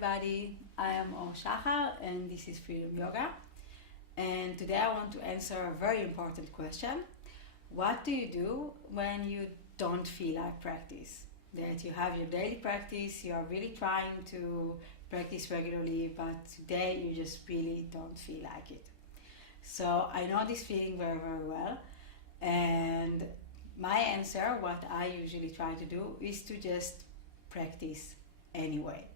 everybody, I am Om Shachar and this is Freedom Yoga. And today I want to answer a very important question. What do you do when you don't feel like practice? That you have your daily practice, you are really trying to practice regularly, but today you just really don't feel like it. So I know this feeling very, very well. And my answer, what I usually try to do, is to just practice anyway.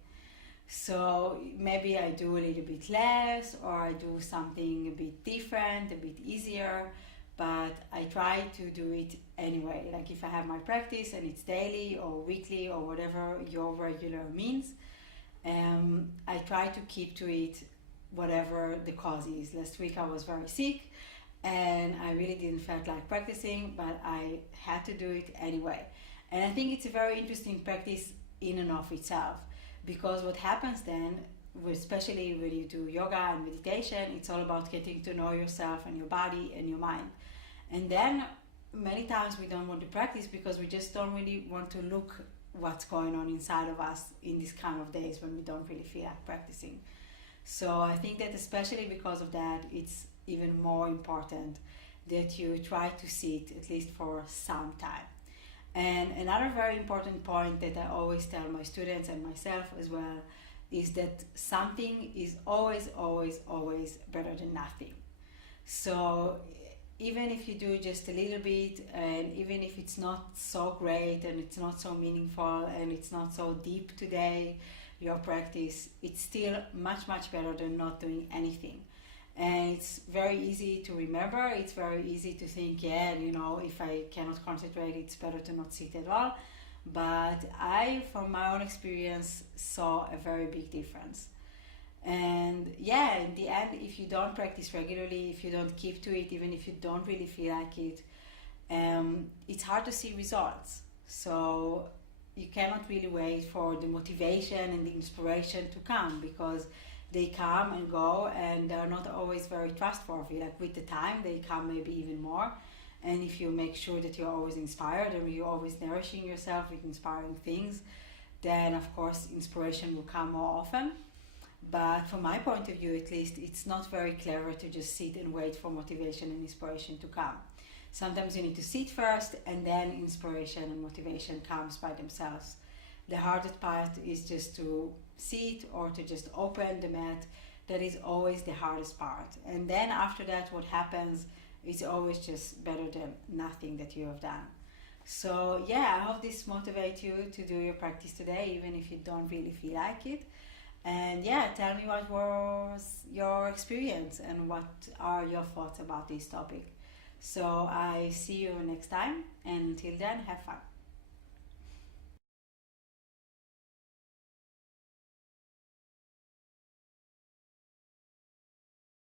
So maybe I do a little bit less or I do something a bit different, a bit easier, but I try to do it anyway. Like if I have my practice and it's daily or weekly or whatever your regular means, I try to keep to it whatever the cause is. Last week I was very sick and I really didn't feel like practicing, but I had to do it anyway. And I think it's a very interesting practice in and of itself, because what happens then, especially when you do yoga and meditation, it's all about getting to know yourself and your body and your mind. And then many times we don't want to practice because we just don't really want to look what's going on inside of us in these kind of days when we don't really feel like practicing. So I think that especially because of that, it's even more important that you try to sit at least for some time. And another very important point that I always tell my students and myself as well is that something is always, always, always better than nothing. So even if you do just a little bit, and even if it's not so great and it's not so meaningful and it's not so deep today, your practice, it's still much, much better than not doing anything. And it's very easy to remember. It's very easy to think, yeah, if I cannot concentrate, it's better to not sit at all. But I, from my own experience, saw a very big difference. And yeah, in the end, if you don't practice regularly, if you don't keep to it, even if you don't really feel like it, it's hard to see results. So you cannot really wait for the motivation and the inspiration to come, because they come and go and they're not always very trustworthy. Like with the time, they come maybe even more. And if you make sure that you're always inspired and you're always nourishing yourself with inspiring things, then of course inspiration will come more often. But from my point of view, at least, it's not very clever to just sit and wait for motivation and inspiration to come. Sometimes you need to sit first and then inspiration and motivation comes by themselves. The hardest part is just to sit or to just open the mat. That is always the hardest part. And then after that, what happens is always just better than nothing that you have done. So yeah, I hope this motivates you to do your practice today, even if you don't really feel like it. And yeah, tell me what was your experience and what are your thoughts about this topic. So I see you next time, and until then, have fun.